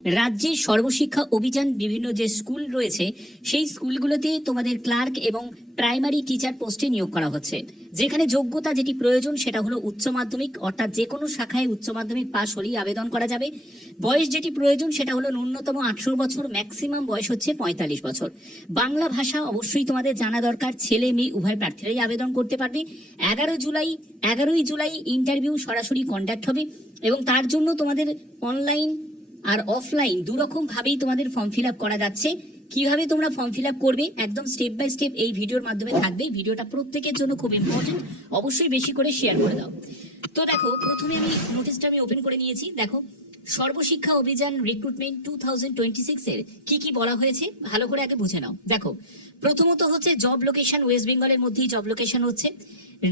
রাজ্যের সর্বশিক্ষা অভিযান বিভিন্ন যে স্কুল রয়েছে সেই স্কুলগুলোতে তোমাদের ক্লার্ক এবং প্রাইমারি টিচার পোস্টে নিয়োগ করা হচ্ছে। যেখানে যোগ্যতা যেটি প্রয়োজন সেটা হলো উচ্চ মাধ্যমিক, অর্থাৎ যে কোনো শাখায় উচ্চ মাধ্যমিক পাশ হলেই আবেদন করা যাবে। বয়স যেটি প্রয়োজন সেটা হলো ন্যূনতম 18 বছর, ম্যাক্সিমাম বয়স হচ্ছে 45 বছর। বাংলা ভাষা অবশ্যই তোমাদের জানা দরকার, ছেলে মেয়ে উভয় প্রার্থীরাই আবেদন করতে পারবে। 11ই জুলাই ইন্টারভিউ সরাসরি কন্ডাক্ট হবে এবং তার জন্য তোমাদের অনলাইন আর অফলাইন দুরকম ভাবেই তোমাদের ফর্ম ফিল আপ করা যাচ্ছে। কিভাবে তোমরা ফর্ম ফিল আপ করবে একদম স্টেপ বাই স্টেপ এই ভিডিওর মাধ্যমে থাকবে। ভিডিওটা প্রত্যেকের জন্য খুব ইম্পর্টেন্ট, অবশ্যই বেশি করে শেয়ার করে দাও। তো দেখো, প্রথমে আমি নোটিশটা ওপেন করে নিয়েছি। দেখো, সর্বশিক্ষা অভিযান রিক্রুটমেন্ট 2026 এর কি কি বলা হয়েছে ভালো করে আগে বুঝে নাও। দেখো, প্রথমত হচ্ছে জব লোকেশন, ওয়েস্ট বেঙ্গলের মধ্যেই জব লোকেশন হচ্ছে।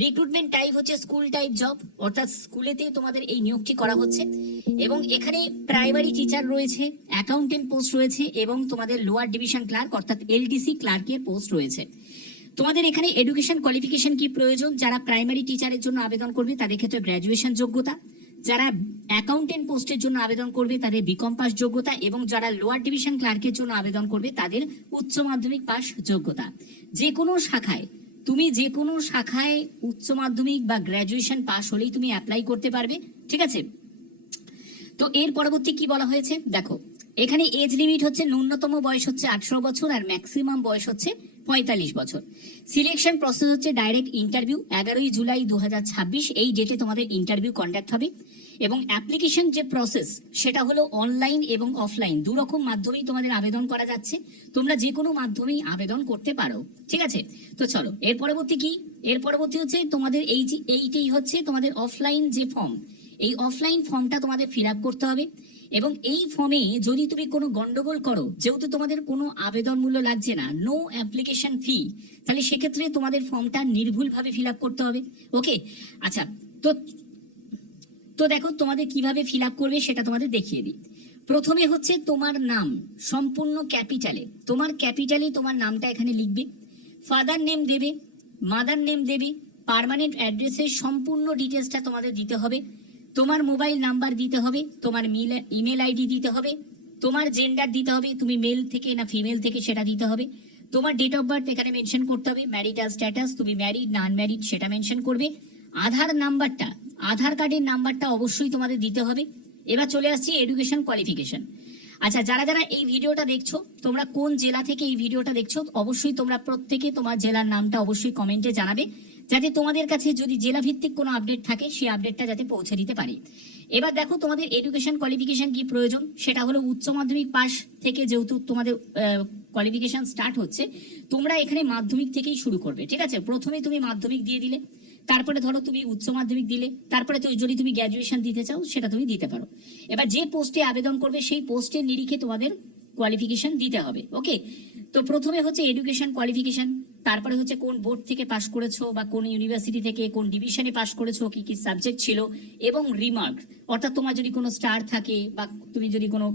রিক্রুটমেন্ট টাইপ হচ্ছে স্কুল টাইপ জব, অর্থাৎ স্কুলেতে তোমাদের এই নিয়োগটি করা হচ্ছে। এবং এখানে প্রাইমারি টিচার রয়েছে, অ্যাকাউন্টেন্ট পোস্ট রয়েছে এবং তোমাদের লোয়ার ডিভিশন ক্লার্ক অর্থাৎ এলডিসি ক্লার্কের পোস্ট রয়েছে। তোমাদের এখানে এডুকেশন কোয়ালিফিকেশন কি প্রয়োজন? যারা প্রাইমারি টিচারের জন্য আবেদন করবে তাদের ক্ষেত্রে গ্র্যাজুয়েশন যোগ্যতা, যারা অ্যাকাউন্টেন্ট পোস্টের জন্য আবেদন করবে তাদের বিকম পাস যোগ্যতা এবং যারা লোয়ার ডিভিশন ক্লার্কের জন্য আবেদন করবে তাদের উচ্চ মাধ্যমিক পাস যোগ্যতা। যে কোনো শাখায় উচ্চ মাধ্যমিক বা গ্র্যাজুয়েশন পাস হলেই তুমি অ্যাপ্লাই করতে পারবে, ঠিক আছে? তো এর পরবর্তী কি বলা হয়েছে দেখো, এখানে এজ লিমিট হচ্ছে ন্যূনতম বয়স হচ্ছে 18 বছর আর ম্যাক্সিমাম বয়স হচ্ছে 45 বছর। সিলেকশন প্রসেস হচ্ছে ডাইরেক্ট ইন্টারভিউ। 11ই জুলাই 2026 এই ডেটে তোমাদের ইন্টারভিউ কন্ডাক্ট হবে এবং অ্যাপ্লিকেশন যে প্রসেস সেটা হলো অনলাইন এবং অফলাইন দুরকম মাধ্যমেই তোমাদের আবেদন করা যাচ্ছে। তোমরা যে কোনো মাধ্যমেই আবেদন করতে পারো, ঠিক আছে? তো চলো, এর পরবর্তী কি? এর পরবর্তী হচ্ছে তোমাদের এইটাই হচ্ছে তোমাদের অফলাইন যে ফর্ম, এই অফলাইন ফর্মটা তোমাদের ফিল আপ করতে হবে এবং এই ফর্মে যদি তুমি কোনো গন্ডগোল করো, যেহেতু তোমাদের কোনো আবেদন মূল্য লাগছে না, নো অ্যাপ্লিকেশন ফি, তাহলে সেক্ষেত্রে তোমাদের ফর্মটা নির্ভুলভাবে ফিল আপ করতে হবে। ওকে, আচ্ছা, তো দেখো তোমাদের কিভাবে ফিল আপ করবে সেটা তোমাদের দেখিয়ে দিই। প্রথমে হচ্ছে তোমার নাম সম্পূর্ণ ক্যাপিটালে, তোমার নামটা এখানে লিখবে। ফাদার নেম দেবে, মাদার নেম দেবে, পার্মানেন্ট অ্যাড্রেসের সম্পূর্ণ ডিটেলসটা তোমাদের দিতে হবে। তোমার মোবাইল নাম্বার দিতে হবে, তোমার ইমেল আইডি দিতে হবে, তোমার জেন্ডার দিতে হবে, তুমি মেল থেকে না ফিমেল থেকে সেটা দিতে হবে। তোমার ডেট অফ বার্থ এখানে মেনশন করতে হবে, ম্যারিটাল স্ট্যাটাস, তুমি ম্যারিড না আনম্যারিড সেটা মেনশন করবে। আধার কার্ডের নাম্বারটা অবশ্যই তোমাদের দিতে হবে। এবার চলে আসছি এডুকেশন কোয়ালিফিকেশন। আচ্ছা, যারা যারা এই ভিডিওটা দেখছো, তোমরা কোন জেলা থেকে এই ভিডিওটা দেখছো অবশ্যই তোমরা প্রত্যেকে তোমার জেলার নামটা অবশ্যই কমেন্টে জানাবে, যাতে তোমাদের কাছে যদি জেলা ভিত্তিক কোনো আপডেট থাকে সেই আপডেটটা যাতে পৌঁছে দিতে পারি। এবার দেখো, তোমাদের এডুকেশন কোয়ালিফিকেশন কি প্রয়োজন সেটা হলো উচ্চ মাধ্যমিক পাস থেকে, যেহেতু তোমাদের কোয়ালিফিকেশন স্টার্ট হচ্ছে, তোমরা এখানে মাধ্যমিক থেকেই শুরু করবে, ঠিক আছে? প্রথমে তুমি মাধ্যমিক দিয়ে দিলে, তারপরে ধরো তুমি উচ্চ মাধ্যমিক দিলে, তারপরে যদি তুমি গ্র্যাজুয়েশন দিতে চাও সেটা তুমি দিতে পারো। এবার যে পোস্টে আবেদন করবে সেই পোস্টের নিরিখে তোমাদের কোয়ালিফিকেশন দিতে হবে। ওকে, তো প্রথমে হচ্ছে এডুকেশন কোয়ালিফিকেশন, তারপরে হচ্ছে কোন বোর্ড থেকে পাস করেছো বা কোন ইউনিভার্সিটি থেকে কোন ডিভিশনে পাস করেছো, কি কি সাবজেক্ট ছিল এবং রিমার্ক, অর্থাৎ তোমার যদি কোনো স্টার থাকে বা তুমি যদি কোনো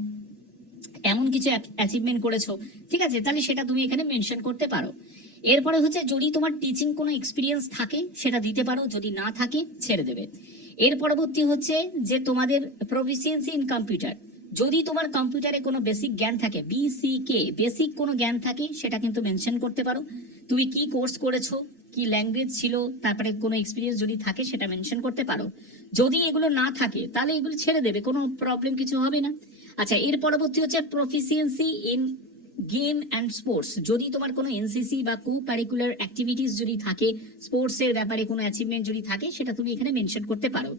এমন কিছু অ্যাচিভমেন্ট করেছো, ঠিক আছে, তাহলে সেটা তুমি এখানে মেনশন করতে পারো। এরপরে হচ্ছে যদি তোমার টিচিং কোনো এক্সপিরিয়েন্স থাকে সেটা দিতে পারো, যদি না থাকে ছেড়ে দেবে। এর পরবর্তী হচ্ছে যে তোমাদের প্রফিসিয়েন্সি ইন কম্পিউটার, যদি তোমার কম্পিউটারে কোনো বেসিক জ্ঞান থাকে, BCK বেসিক কোনো জ্ঞান থাকে সেটা কিন্তু মেনশন করতে পারো। তুমি কি কোর্স করেছো, কি ল্যাঙ্গুয়েজ ছিল, তারপরে কোনো এক্সপিরিয়েন্স যদি থাকে সেটা মেনশন করতে পারো। যদি এগুলো না থাকে তাহলে এগুলো ছেড়ে দেবে, কোনো প্রবলেম কিছু হবে না। আচ্ছা, এর পরবর্তী হচ্ছে proficiency in game and sports, যদি তোমার কোনো এনসিসি বা কো কারিকুলার অ্যাক্টিভিটিস যদি থাকে, স্পোর্টস এর ব্যাপারে কোনো অ্যাচিভমেন্ট যদি থাকে সেটা তুমি এখানে মেনশন করতে পারো।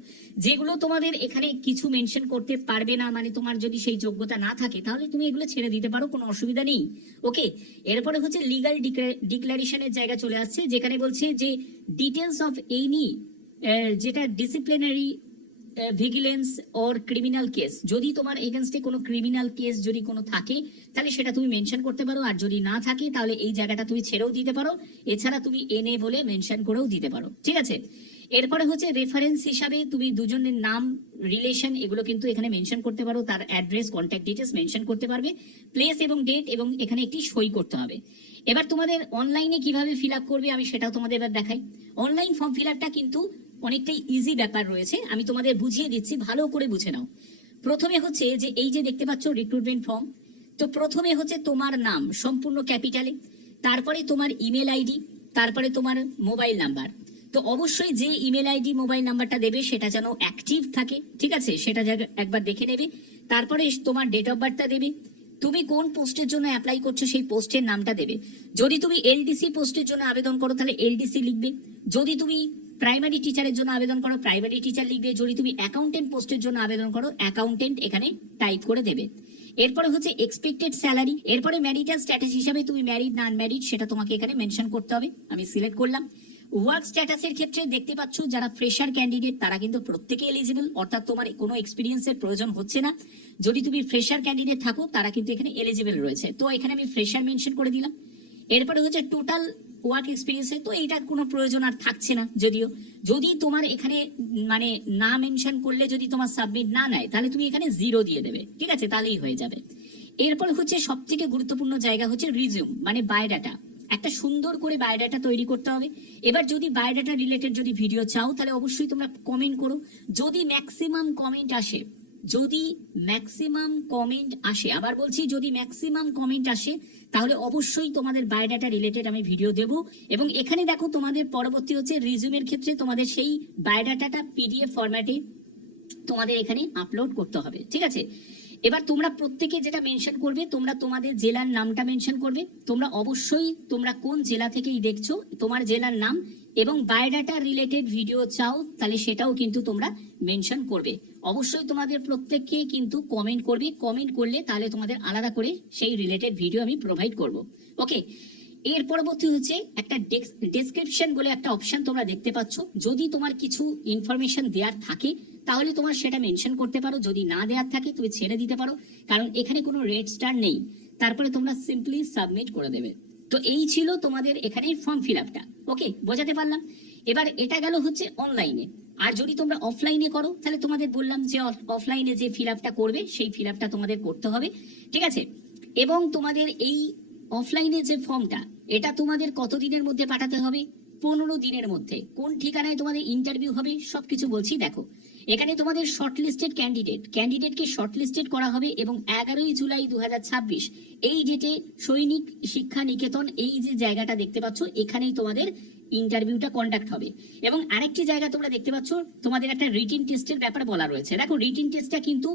যেগুলো তোমাদের এখানে কিছু মেনশন করতে পারবে না, মানে তোমার যদি সেই যোগ্যতা না থাকে, তাহলে তুমি এগুলো ছেড়ে দিতে পারো, কোনো অসুবিধা নেই। ওকে, এরপরে হচ্ছে লিগাল ডিক্লারেশনের জায়গা চলে আসছে, যেখানে বলছে যে ডিটেলস অফ এনি যেটা disciplinary vigilance or criminal case, যদি তোমার এগেনস্টে কোনো ক্রিমিনাল কেস যদি কোনো থাকে তাহলে সেটা তুমি মেনশন করতে পারো, আর যদি না থাকে তাহলে এই জায়গাটা তুমি ছেড়েও দিতে পারো। এছাড়া তুমি NA বলে মেনশন করেও দিতে পারো, ঠিক আছে? এরপরে হচ্ছে রেফারেন্স হিসাবে তুমি দুজনের নাম, রিলেশন এগুলো কিন্তু এখানে মেনশন করতে পারো, তার অ্যাড্রেস, কন্ট্যাক্ট ডিটেলস মেনশন করতে পারবে, প্লেস এবং ডেট, এবং এখানে একটি সই করতে হবে। এবার তোমাদের অনলাইনে কিভাবে ফিল আপ করবে আমি সেটাও তোমাদের এবার দেখাই। অনলাইন ফর্ম ফিল আপটা কিন্তু অনেকটাই ইজি ব্যাপার রয়েছে, আমি তোমাদের বুঝিয়ে দিচ্ছি, ভালো করে বুঝে নাও। প্রথমে হচ্ছে যে এই যে দেখতে পাচ্ছ রিক্রুটমেন্ট ফর্ম, তো প্রথমে হচ্ছে তোমার নাম সম্পূর্ণ ক্যাপিটালে, তারপরে তোমার ইমেল আইডি, তারপরে তোমার মোবাইল নাম্বার। তো অবশ্যই যে ইমেল আইডি মোবাইল নাম্বারটা দেবে সেটা যেন অ্যাক্টিভ থাকে, ঠিক আছে, সেটা একবার দেখে নেবে। তারপরে তোমার ডেট অফ বার্থটা দেবে, তুমি কোন পোস্টের জন্য অ্যাপ্লাই করছো সেই পোস্টের নামটা দেবে। যদি তুমি এলডিসি পোস্টের জন্য আবেদন করো তাহলে এলডিসি লিখবে, যদি তুমি প্রাইমারি টিচারের জন্য আবেদন করো প্রাইমারি টিচার লিখবে, যদি তুমি অ্যাকাউন্টেন্ট পোস্টের জন্য আবেদন করো অ্যাকাউন্টেন্ট এখানে টাইপ করে দেবে। এরপরে হচ্ছে এক্সপেক্টেড স্যালারি, এরপরে ম্যারিটাল স্ট্যাটাস হিসাবে তুমি ম্যারিড না আনম্যারিড সেটা তোমাকে এখানে মেনশন করতে হবে, আমি সিলেক্ট করলাম। ওয়ার্ক স্ট্যাটাসের ক্ষেত্রে দেখতে পাচ্ছ যারা ফ্রেশার ক্যান্ডিডেট তারা কিন্তু প্রত্যেকে এলিজিবল, অর্থাৎ তোমার কোনো এক্সপিরিয়েন্সের প্রয়োজন হচ্ছে না। যদি তুমি ফ্রেশার ক্যান্ডিডেট থাকো তারা কিন্তু এখানে এলিজিবল রয়েছে, তো এখানে আমি ফ্রেশার মেনশন করে দিলাম। এরপরে হচ্ছে টোটাল ওয়ার্ক এক্সপিরিয়েন্সে, তো এইটার কোনো প্রয়োজন আর থাকছে না। যদিও যদি তোমার এখানে মানে না মেনশন করলে যদি তোমার সাবমিট না নেয় তাহলে তুমি এখানে 0 দিয়ে দেবে, ঠিক আছে, তাহলেই হয়ে যাবে। এরপর হচ্ছে সব থেকে গুরুত্বপূর্ণ জায়গা হচ্ছে রিজিউম মানে বায়োডাটা, একটা সুন্দর করে বায়োডাটা তৈরি করতে হবে। এবার যদি বায়োডাটা রিলেটেড যদি ভিডিও চাও তাহলে অবশ্যই তোমরা কমেন্ট করো, যদি ম্যাক্সিমাম কমেন্ট আসে, যদি ম্যাক্সিমাম কমেন্ট আসে, আবার বলছি যদি ম্যাক্সিমাম কমেন্ট আসে তাহলে অবশ্যই তোমাদের বায়োডাটা রিলেটেড আমি ভিডিও দেব। এবং এখানে দেখো তোমাদের পরবর্তী হচ্ছে রিজিউমের ক্ষেত্রে তোমাদের সেই বায়োডাটাটা পিডিএফ ফরম্যাটে তোমাদের এখানে আপলোড করতে হবে, ঠিক আছে। এবার তোমরা প্রত্যেকে যেটা মেনশন করবে, তোমরা তোমাদের জেলার নামটা মেনশন করবে, তোমরা অবশ্যই তোমরা কোন জেলা থেকেই দেখছো তোমার জেলার নাম, এবং বায়োডাটা রিলেটেড ভিডিও চাও তাহলে সেটাও কিন্তু তোমরা মেনশন করবে। অবশ্যই তোমাদের প্রত্যেককে কিন্তু কমেন্ট করবে, কমেন্ট করলে তাহলে তোমাদের আলাদা করে সেই রিলেটেড ভিডিও আমি প্রোভাইড করব। ওকে, এর পরবর্তী হচ্ছে একটা ডেসক্রিপশন বলে একটা অপশন তোমরা দেখতে পাচ্ছ, যদি তোমার কিছু ইনফরমেশন দেওয়ার থাকে তাহলে তোমার সেটা মেনশন করতে পারো, যদি না দেওয়ার থাকে তুমি ছেড়ে দিতে পারো, কারণ এখানে কোনো রেড স্টার নেই। তারপরে তোমরা সিম্পলি সাবমিট করে দেবে। তো এই ছিল তোমাদের এখানে ফর্ম ফিল আপটা। ওকে, বোঝাতে পারলাম। এবার এটা গেল হচ্ছে অনলাইনে। আর যদি তোমরা অফলাইনে করো তাহলে তোমাদের বললাম যে অফলাইনে যে ফিল আপটা করবে সেই ফিল আপটা তোমাদের করতে হবে, ঠিক আছে। এবং তোমাদের এই অফলাইনে যে ফর্মটা এটা তোমাদের কতদিনের মধ্যে পাঠাতে হবে? 15 দিনের মধ্যে। কোন ঠিকানায় তোমাদের ইন্টারভিউ হবে সবকিছু বলছি, দেখো। এখানে তোমাদের শর্টলিস্টেড ক্যান্ডিডেটকে শর্টলিস্টেড করা হবে এবং 11ই জুলাই 2026 এই ডেটে সৈনিক শিক্ষা নিকেতন এই যে জায়গাটা দেখতে পাচ্ছ এখানেই তোমাদের ইন্টারভিউটা কন্ডাক্ট হবে। এবং আরেকটি জায়গা তোমরা দেখতে পাচ্ছ তোমাদের একটা রিটিন টেস্টের ব্যাপারে বলা রয়েছে। দেখো রিটিন টেস্টটা কিন্তু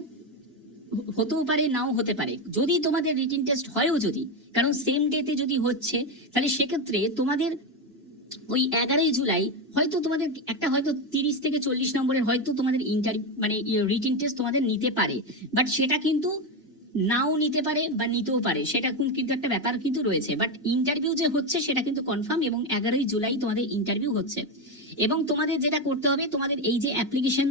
হতেও পারে নাও হতে পারে, যদি তোমাদের রিটিন টেস্ট হয়ও যদি, কারণ সেম ডেতে যদি হচ্ছে তাহলে সেক্ষেত্রে তোমাদের ওই 11ই জুলাই হয়তো তোমাদের একটা হয়তো 30 থেকে 40 নম্বরের হয়তো তোমাদের মানে রিটিন টেস্ট তোমাদের নিতে পারে, বাট সেটা কিন্তু নাও নিতে পারে বা নিতেও পারে, সেটা কিন্তু একটা ব্যাপার কিন্তু রয়েছে। বাট ইন্টারভিউ যে হচ্ছে সেটা কিন্তু কনফার্ম, এবং 11ই জুলাই তোমাদের ইন্টারভিউ হচ্ছে। এবং তোমাদের যেটা করতে হবে, তোমাদের এই যে অ্যাপ্লিকেশন,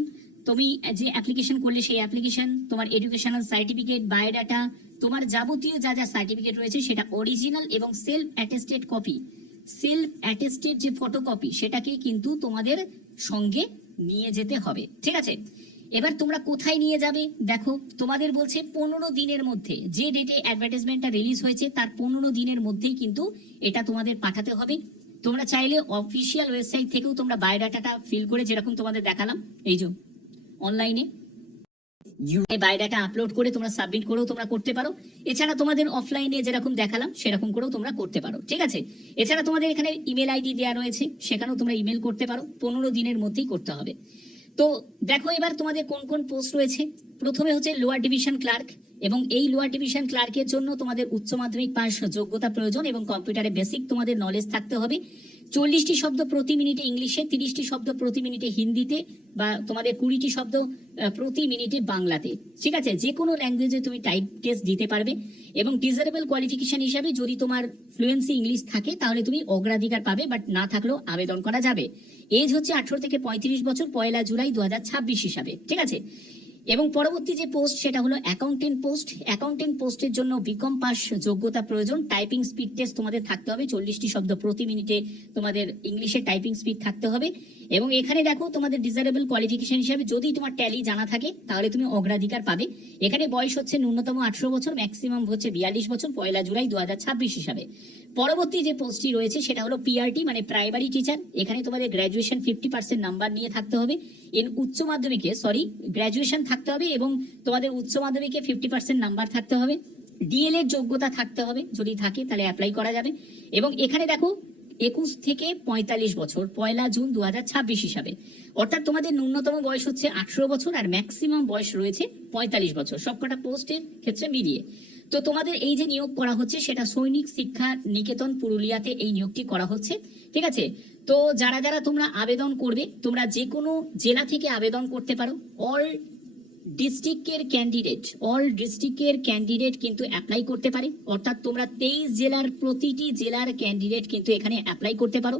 তুমি যে অ্যাপ্লিকেশন করলে সেই অ্যাপ্লিকেশন, তোমার এডুকেশনাল সার্টিফিকেট, বায়োডাটা, তোমার যাবতীয় যা যা সার্টিফিকেট রয়েছে সেটা অরিজিনাল এবং self attested copy, self attested যে ফটোকপি সেটাকে কিন্তু তোমাদের সঙ্গে নিয়ে যেতে হবে, ঠিক আছে। এবার তোমরা কোথায় নিয়ে যাবে, দেখো তোমাদের বলছে 15 দিনের মধ্যে, যে ডেটে অ্যাডভার্টাইজমেন্টটা রিলিজ হয়েছে তার 15 দিনের মধ্যেই কিন্তু এটা তোমাদের পাঠাতে হবে। তোমরা চাইলে অফিসিয়াল ওয়েবসাইট থেকেও তোমরা বায়োডাটাটা ফিল করে, যেরকম তোমাদের দেখালাম এই যে অনলাইনে বায়োডাটা আপলোড করে তোমরা সাবমিট করেও তোমরা করতে পারো। এছাড়া তোমাদের অফলাইনে যেরকম দেখালাম সেরকম করেও তোমরা করতে পারো, ঠিক আছে। এছাড়া তোমাদের এখানে ইমেল আইডি দেওয়া রয়েছে, সেখানেও তোমরা ইমেল করতে পারো, 15 দিনের মধ্যেই করতে হবে। তো দেখো এবার তোমাদের কোন কোন পোস্ট রয়েছে। প্রথমে হচ্ছে লোয়ার ডিভিশন ক্লার্ক, এবং এই লোয়ার ডিভিশন ক্লার্কের জন্য তোমাদের উচ্চ মাধ্যমিক পাস যোগ্যতা প্রয়োজন এবং কম্পিউটারে বেসিক তোমাদের নলেজ থাকতে হবে। 40টি শব্দ প্রতি মিনিটে ইংলিশে, 30টি শব্দ প্রতি মিনিটে হিন্দিতে, বা তোমাদের 20টি শব্দ প্রতি মিনিটে বাংলাতে, ঠিক আছে। যে কোনো ল্যাঙ্গুয়েজে তুমি টাইপ টেস্ট দিতে পারবে। এবং ডিজারেবল কোয়ালিফিকেশন হিসাবে যদি তোমার ফ্লুয়েন্সি ইংলিশ থাকে তাহলে তুমি অগ্রাধিকার পাবে, বাট না থাকলেও আবেদন করা যাবে। এজ হচ্ছে 18 থেকে 35 বছর, 1 জুলাই 2026 হিসাবে, ঠিক আছে। এবং পরবর্তী যে পোস্ট সেটা হলো অ্যাকাউন্টেন্ট পোস্ট। অ্যাকাউন্টেন্ট পোস্টের জন্য বিকম পাস যোগ্যতা প্রয়োজন, টাইপিং স্পিড টেস্ট তোমাদের থাকতে হবে, 40টি শব্দ প্রতি মিনিটে তোমাদের ইংলিশে টাইপিং স্পিড থাকতে হবে। এবং এখানে দেখো তোমাদের ডিজারেবল কোয়ালিফিকেশন হিসাবে যদি তোমার ট্যালি জানা থাকে তাহলে তুমি অগ্রাধিকার পাবে। এখানে বয়স হচ্ছে ন্যূনতম 18 বছর, ম্যাক্সিমাম হচ্ছে 42 বছর, 1 জুলাই 2026 হিসাবে। পরবর্তী যে পোস্টটি রয়েছে সেটা হলো পিআরটি মানে প্রাইমারি টিচার। এখানে তোমাদের গ্র্যাজুয়েশন 50% নাম্বার নিয়ে থাকতে হবে। উচ্চ মাধ্যমিকে গ্র্যাজুয়েশন থাকতে হবে এবং তোমাদের উচ্চ মাধ্যমিকে 50% নাম্বার থাকতে হবে, ডিএলএড যোগ্যতা থাকতে হবে, যদি থাকে তাহলে অ্যাপ্লাই করা যাবে। এবং এখানে দেখো 21 থেকে 45 বছর 1 জুন 2026 হিসাবে, অর্থাৎ তোমাদের ন্যূনতম বয়স হচ্ছে 18 বছর আর ম্যাক্সিমাম বয়স রয়েছে 45 বছর, সবকটা পোস্টের ক্ষেত্রে মিলিয়ে। তো তোমাদের এই যে নিয়োগ করা হচ্ছে সেটা সৈনিক শিক্ষা নিকেতন পুরুলিয়াতে এই নিয়োগটি করা হচ্ছে, ঠিক আছে। তো যারা যারা তোমরা আবেদন করবে, তোমরা যে কোনো জেলা থেকে আবেদন করতে পারো। অল ডিস্ট্রিক্টের ক্যান্ডিডেট কিন্তু অ্যাপ্লাই করতে পারে, অর্থাৎ তোমরা 23 জেলার প্রতিটি জেলার ক্যান্ডিডেট কিন্তু এখানে অ্যাপ্লাই করতে পারো।